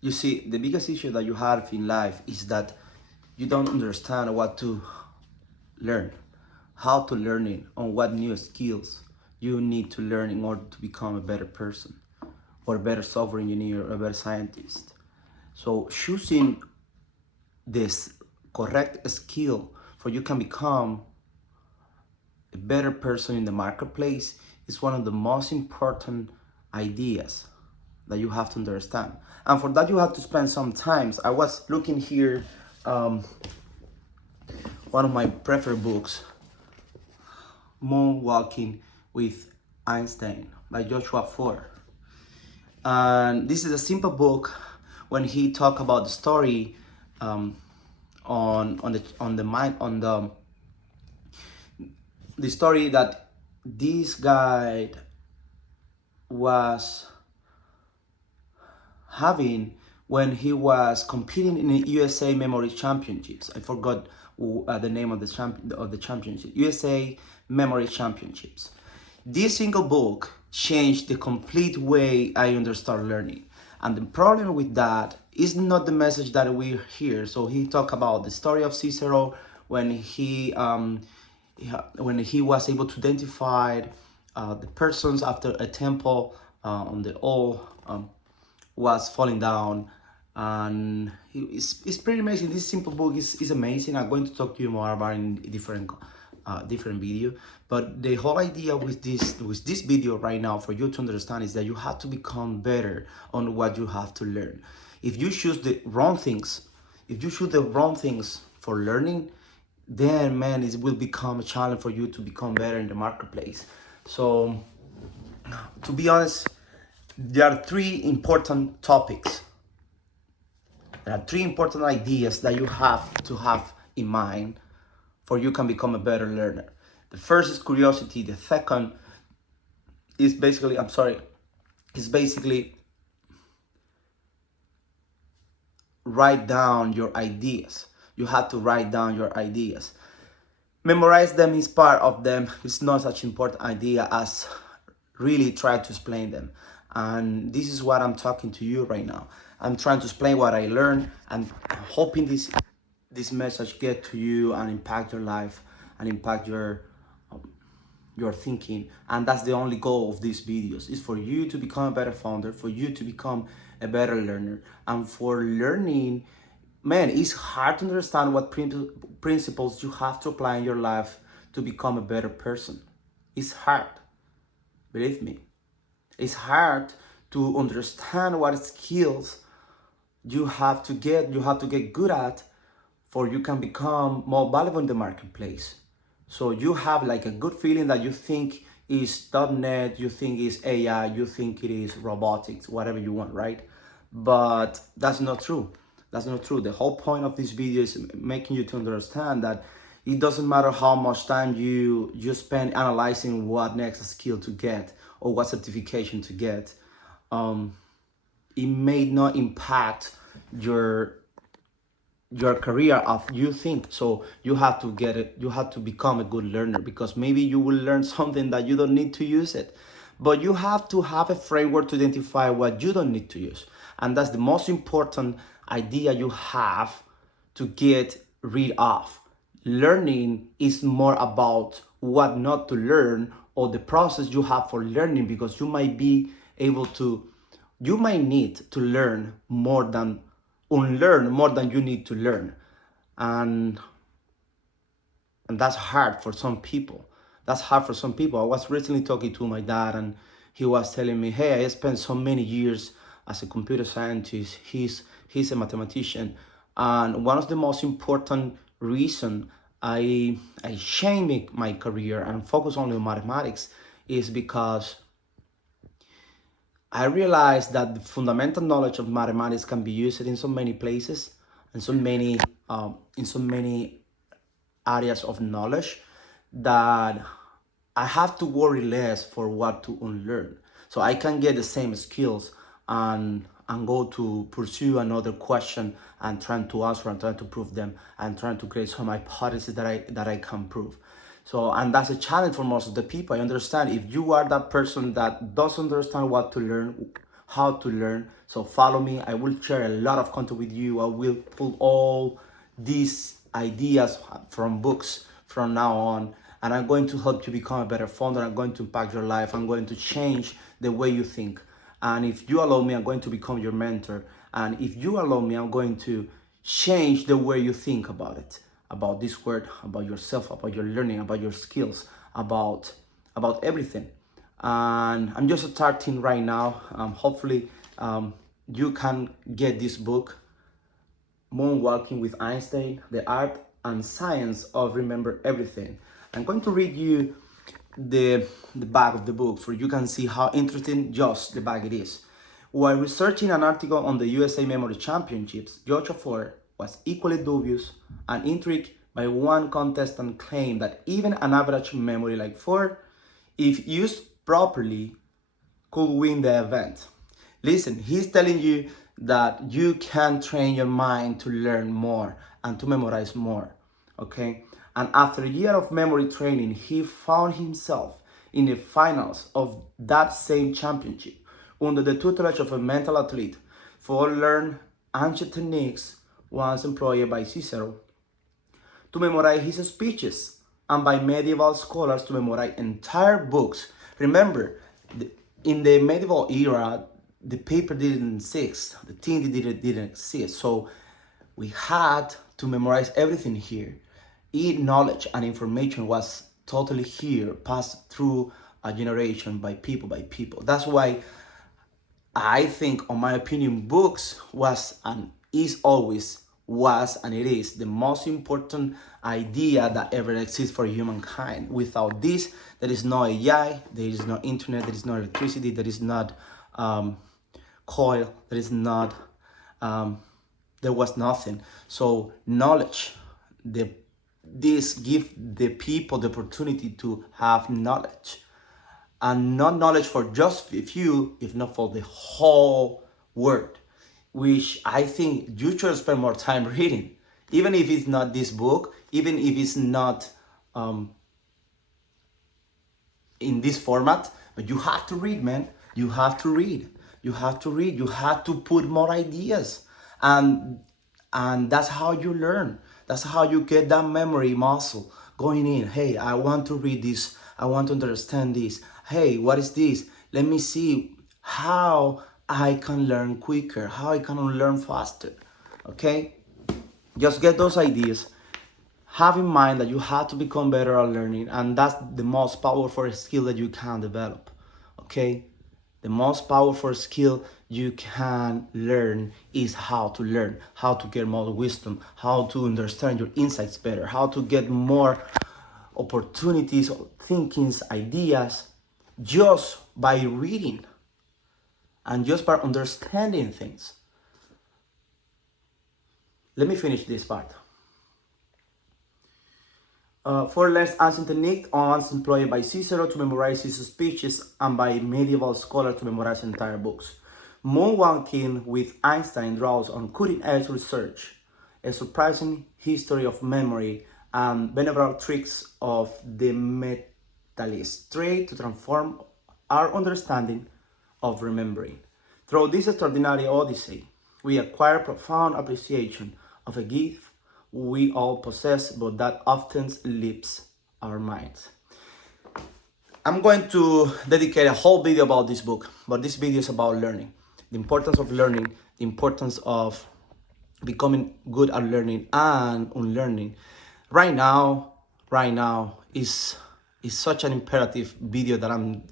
You see, the biggest issue that you have in life is that you don't understand what to learn, how to learn it, on what new skills you need to learn in order to become a better person, or a better software engineer, or a better scientist. So choosing this correct skill for you can become a better person in the marketplace is one of the most important ideas that you have to understand. And for that, you have to spend some time. I was looking here, one of my preferred books, Moonwalking with Einstein by Joshua Ford. And this is a simple book when he talk about the story, on the mind on the story that this guy was having when he was competing in the USA Memory Championships. I forgot the name of the championship. USA Memory Championships. This single book changed the complete way I understand learning. And the problem with that is not the message that we hear. So he talked about the story of Cicero when he was able to identify the persons after a temple on the all was falling down. And it's pretty amazing. This simple book is amazing. I'm going to talk to you more about it in different video, but the whole idea with this video right now for you to understand is that you have to become better on what you have to learn. If you choose the wrong things, for learning, then man, it will become a challenge for you to become better in the marketplace. So to be honest, there are three important topics. There are three important ideas that you have to have in mind for you can become a better learner. The first is curiosity. The second is basically write down your ideas. You have to write down your ideas. Memorize them is part of them. It's not such an important idea as really try to explain them. And this is what I'm talking to you right now. I'm trying to explain what I learned and hoping this message get to you and impact your life and impact your thinking. And that's the only goal of these videos, is for you to become a better founder, for you to become a better learner. And for learning, man, it's hard to understand what principles you have to apply in your life to become a better person. It's hard, believe me. It's hard to understand what skills you have to get good at for you can become more valuable in the marketplace. So you have like a good feeling that you think is .NET, you think is AI, you think it is robotics, whatever you want, right? But that's not true. That's not true. The whole point of this video is making you to understand that it doesn't matter how much time you spend analyzing what next skill to get or what certification to get. It may not impact your career as you think. So you have to get it. You have to become a good learner, because maybe you will learn something that you don't need to use it. But you have to have a framework to identify what you don't need to use. And that's the most important idea you have to get rid of. Learning is more about what not to learn, or the process you have for learning, because you might need to learn more than unlearn more than you need to learn. And that's hard for some people. I was recently talking to my dad, and he was telling me, hey, I spent so many years as a computer scientist. He's a mathematician. And one of the most important reason I changed my career and focus only on mathematics is because I realized that the fundamental knowledge of mathematics can be used in so many places and in so many areas of knowledge that I have to worry less for what to unlearn. So I can get the same skills and go to pursue another question and trying to answer and trying to prove them and trying to create some hypothesis that I can prove. So, and that's a challenge for most of the people. I understand if you are that person that doesn't understand what to learn, how to learn. So follow me. I will share a lot of content with you. I will pull all these ideas from books from now on, and I'm going to help you become a better founder. I'm going to impact your life. I'm going to change the way you think. And if you allow me, I'm going to become your mentor. And if you allow me, I'm going to change the way you think about it, about this word, about yourself, about your learning, about your skills, about everything. And I'm just starting right now. Hopefully, you can get this book, Moonwalking with Einstein, The Art and Science of Remember Everything. I'm going to read you the back of the book for you can see how interesting just the back it is. While researching an article on the USA Memory Championships, Joshua Ford was equally dubious and intrigued by one contestant claimed that even an average memory like Ford, if used properly, could win the event. Listen, he's telling you that you can train your mind to learn more and to memorize more, okay? And after a year of memory training, he found himself in the finals of that same championship under the tutelage of a mental athlete. Ford learned ancient techniques once employed by Cicero to memorize his speeches and by medieval scholars to memorize entire books. Remember, in the medieval era, the paper didn't exist, the thing didn't exist. So we had to memorize everything here. Knowledge and information was totally here, passed through a generation by people. That's why I think, on my opinion, books was and is always was and it is the most important idea that ever exists for humankind. Without this, there is no AI, there is no internet, there is no electricity, there is not coil, there is not there was nothing. So knowledge, this give the people the opportunity to have knowledge, and not knowledge for just a few, if not for the whole world, which I think you should spend more time reading, even if it's not this book, even if it's not in this format, but you have to read, man. You have to read. You have to read. You have to put more ideas, and that's how you learn. That's how you get that memory muscle going in. Hey, I want to read this. I want to understand this. Hey, what is this? Let me see how I can learn quicker, how I can learn faster. Okay? Just get those ideas. Have in mind that you have to become better at learning, and that's the most powerful skill that you can develop. Okay? The most powerful skill you can learn is how to learn, how to get more wisdom, how to understand your insights better, how to get more opportunities, thinkings, ideas, just by reading and just by understanding things. Let me finish this part. Ford learns ancient technique once employed by Cicero to memorize his speeches and by medieval scholars to memorize entire books. Moonwalking with Einstein draws on cutting-edge research, a surprising history of memory, and benevolent tricks of the mentalist trait to transform our understanding of remembering. Through this extraordinary odyssey, we acquire profound appreciation of a gift we all possess, but that often leaves our minds. I'm going to dedicate a whole video about this book, but this video is about learning. The importance of learning, the importance of becoming good at learning and unlearning. Right now is such an imperative video that I'm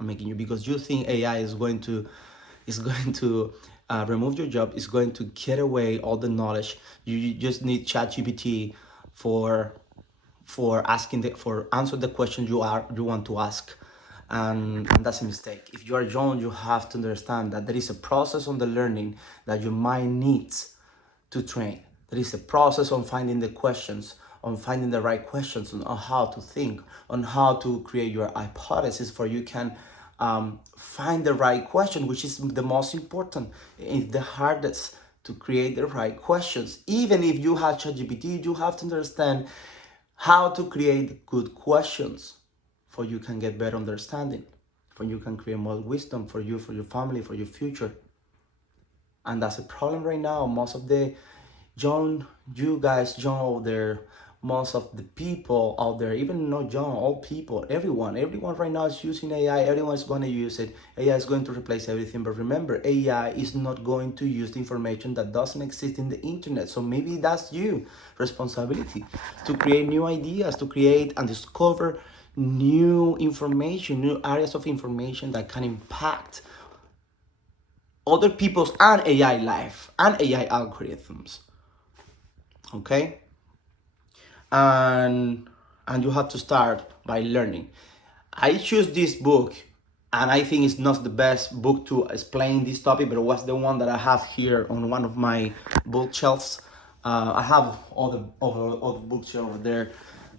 making you, because you think AI is going to remove your job, is going to get away all the knowledge. You just need ChatGPT for answer the questions you want to ask, and that's a mistake. If you are young, you have to understand that there is a process on the learning that your mind needs to train. There is a process on finding the questions, on finding the right questions, on how to think, on how to create your hypothesis, for you can find the right question, which is the most important. It's the hardest to create the right questions. Even if you have ChatGPT, you have to understand how to create good questions, for you can get better understanding, for you can create more wisdom for you, for your family, for your future. And that's a problem right now. Most of the you guys young out there, most of the people out there, even not young, all people, everyone right now is using AI. Everyone's going to use it. AI is going to replace everything. But remember, AI is not going to use the information that doesn't exist in the internet. So maybe that's you responsibility to create new ideas, to create and discover new information, new areas of information that can impact other people's and AI life and AI algorithms. Okay, and you have to start by learning. I choose this book, and I think it's not the best book to explain this topic, but it was the one that I have here on one of my bookshelves. I have all the books over there.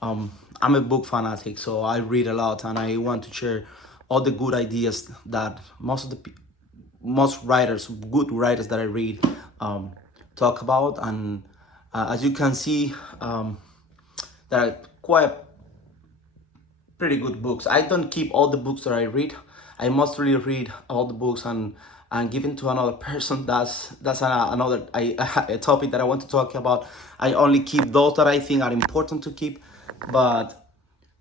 I'm a book fanatic, so I read a lot, and I want to share all the good ideas that most writers, good writers that I read, talk about. And as you can see, there are quite pretty good books. I don't keep all the books that I read. I mostly read all the books and give it to another person. That's another a topic that I want to talk about. I only keep those that I think are important to keep. But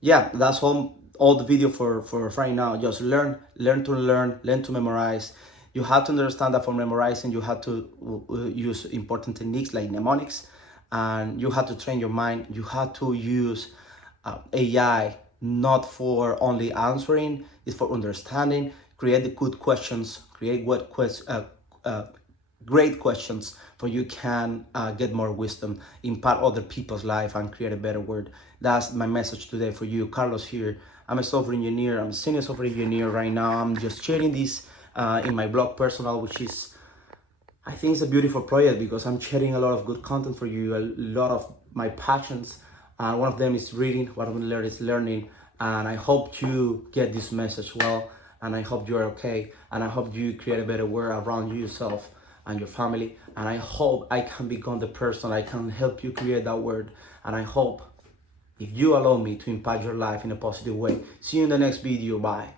yeah, that's all the video for right now. Just learn to memorize. You have to understand that for memorizing you have to use important techniques like mnemonics, and you have to train your mind. You have to use AI not for only answering, it's for understanding. Create the good questions, create great questions for you can get more wisdom, impact other people's life, and create a better world. That's my message today for you. Carlos here. I'm a software engineer. I'm a senior software engineer right now. I'm just sharing this in my blog personal, which is, I think it's a beautiful project because I'm sharing a lot of good content for you, a lot of my passions. One of them is reading, one of them is learning. And I hope you get this message well, and I hope you are okay, and I hope you create a better world around yourself and your family. And I hope I can become the person, I can help you create that world. And I hope if you allow me to impact your life in a positive way. See you in the next video. Bye.